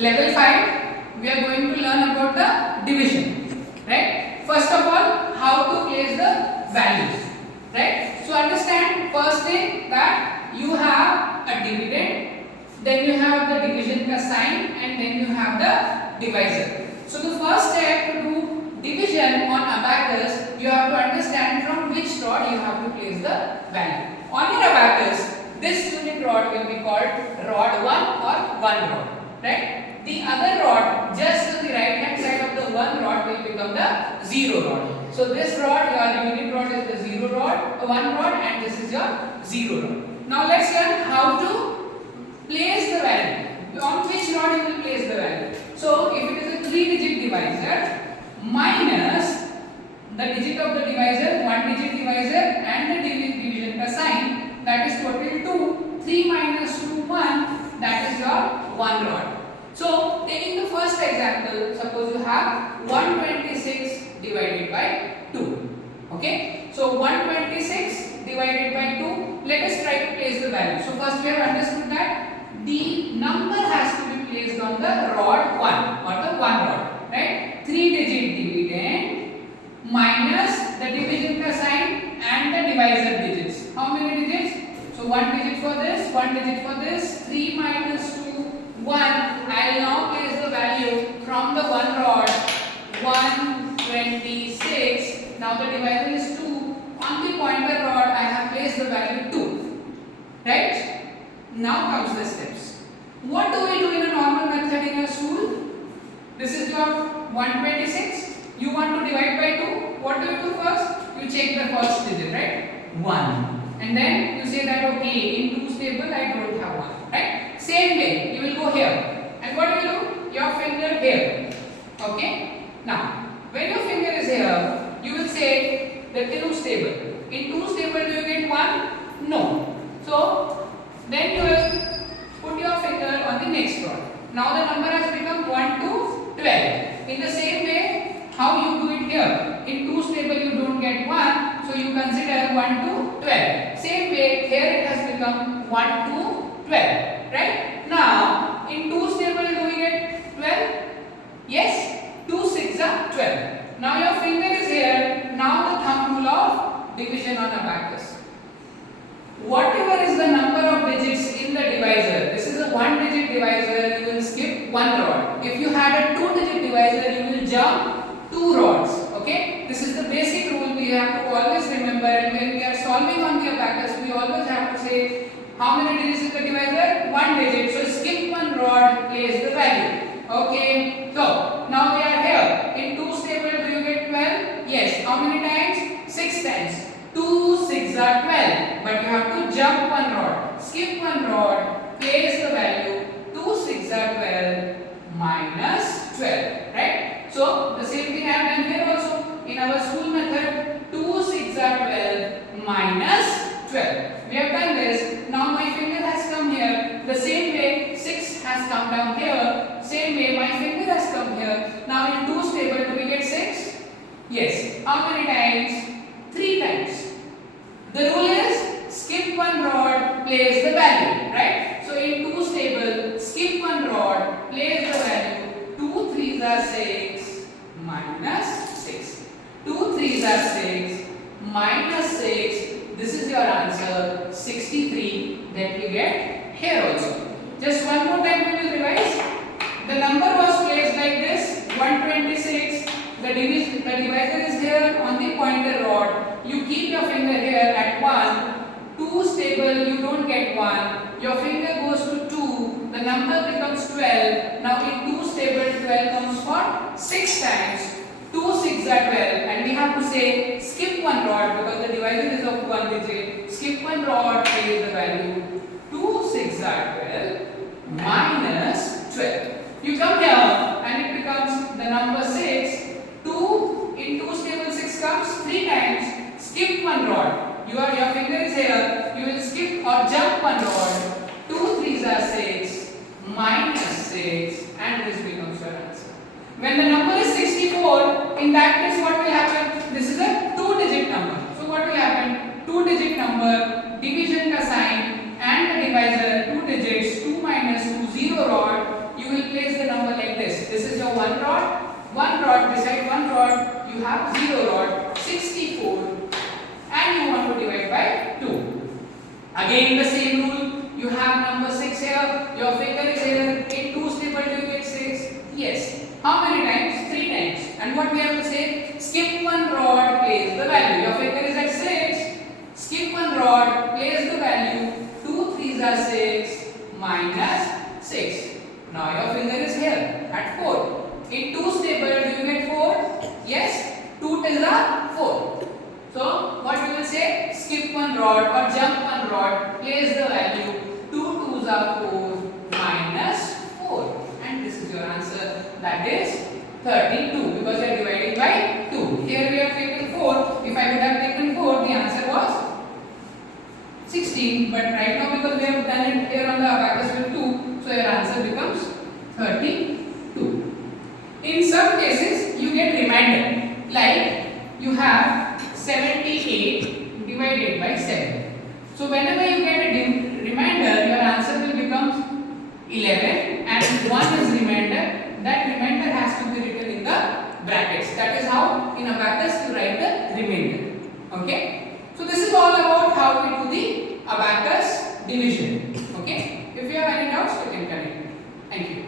Level 5, we are going to learn about the division, right? First of all, how to place the values, right? So understand first thing that you have a dividend, then you have the division ka sign, and then you have the divisor. So the first step to do division on abacus, you have to understand from which rod you have to place the value. On your abacus, this unit rod will be called rod 1 or 1 rod, right? The other rod just to the right hand side of the 1 rod will become the 0 rod. So this rod, your unit rod is the 0 rod, 1 rod, and this is your 0 rod. Now let's learn how to place the value. On which rod you will place the value. So if it is a 3-digit divisor minus the digit of the divisor, 1-digit divisor, and the division ka sign, that is total 2. 3 minus 2, 1, that is your 1 rod. So taking the first example, suppose you have 126 divided by 2. Okay, so 126 divided by 2, let us try to place the value. So first we have understood that the number has to be placed on the rod 1 or the 1 rod, right? 3-digit dividend minus the division ka sign and the divisor digits. How many digits? So 1 digit for this, 1 digit for this, 3 minus 2, 1. I will now place the value from the 1 rod, 126. Now the divisor is 2. On the pointer rod, I have placed the value 2. Right? Now comes the steps. What do we do in a normal method in your school? This is your 126. You want to divide by 2. What do you do first? You check the first digit, right? 1. And then you say that okay, in 2's table I don't have 1. Right? Same way, you will go here. And what will you do? Your finger here. Okay? Now, when your finger is here, you will say the 2's table. In 2's table, do you get 1? No. So, then you will put your finger on the next rod. Now the number has become 1 to 12. In the same way, how you do it here? In 2's table, you don't get 1. So, you consider 1 to 12. Same way, here it has become 1 to 12. Right? Now, in 2's table, do we get 12? Yes? 2 6 are 12. Now, your finger is here. Now, the thumb rule of division on abacus. Whatever is the number of digits in the divisor, this is a 1-digit divisor, you will skip 1 rod. If you had a 2-digit divisor, you will jump 2 rods. Okay? This is the basic rule we have to always remember, and when we are solving on the abacus, we always have to say how many digits is the divisor? 1 digit. So skip 1 rod, place the value. Okay. So now we are here. In 2's table, do you get 12? Yes. How many times? 6 times. 2 6 are 12. But you have to jump 1 rod. Skip 1 rod, place the value. 2 6 are 12 minus 12. Right? So the same thing I have done here also. In our school method, 2 6 are 12 minus 12. We have done this. Now my finger has come here. The same way 6 has come down here. Same way my finger has come here. Now in 2's table, do we get 6? Yes. How many times? 3 times. The rule is skip 1 rod, place the value. Right? So in 2's table, skip 1 rod, place the value. 2 3s are 6 minus 6. 2 3s are 6 minus 6. This is your answer, 63, that we get here also. Just one more time we will revise. The number was placed like this, 126. The divisor is here on the pointer rod. You keep your finger here at 1. 2's table, you don't get 1. Your finger goes to 2. The number becomes 12. Now in 2's table, 12 comes for 6 times. 2 6 are 12, and we have to say skip 1 rod because the divisor is of 1 digit. Skip 1 rod, place the value. 2 6 are 12 minus 12. You come here and it becomes the number 6. 2 in 2's table 6 comes 3 times. Skip 1 rod. Your finger is here. You will skip or jump 1 rod. 2 3s are 6 minus 6, and this becomes your answer. When the number is 64, in that case what will happen? This is a 2-digit number. So what will happen? 2-digit number, division ka sign, and the divisor 2 digits, 2 minus 2, 0 rod. You will place the number one rod, beside one rod you have 0 rod, 64, and you want to divide by 2. Again the same rule, you have number 6 here, your finger is here, in 2 staples you get 6, yes. How many times? 3 times. And what we have to say? Skip one rod, place the value. Your finger is at 6, skip one rod, place the value, 2 3s are 6, minus 6. Now your finger is here at 4. In 2 staples do you get 4? Yes. 2 10s are 4. So what you will say? Skip one rod or jump one rod, place the value, 2 2s are 4, minus 4. And this is your answer. That is 32 because you are dividing by 2. Here we have taken 4. If I would have taken 4, the answer was 16. But right now because we have done it here on the abacus with 2, so your answer becomes 32. In some cases you get remainder, like you have 78 divided by 7. So whenever you get a remainder, your answer will become 11 and 1 is remainder. That remainder has to be written in the brackets. That is how in abacus you write the remainder. Okay. So this is all about how we do the abacus division. Okay. If you have any doubts, you can connect me. Thank you.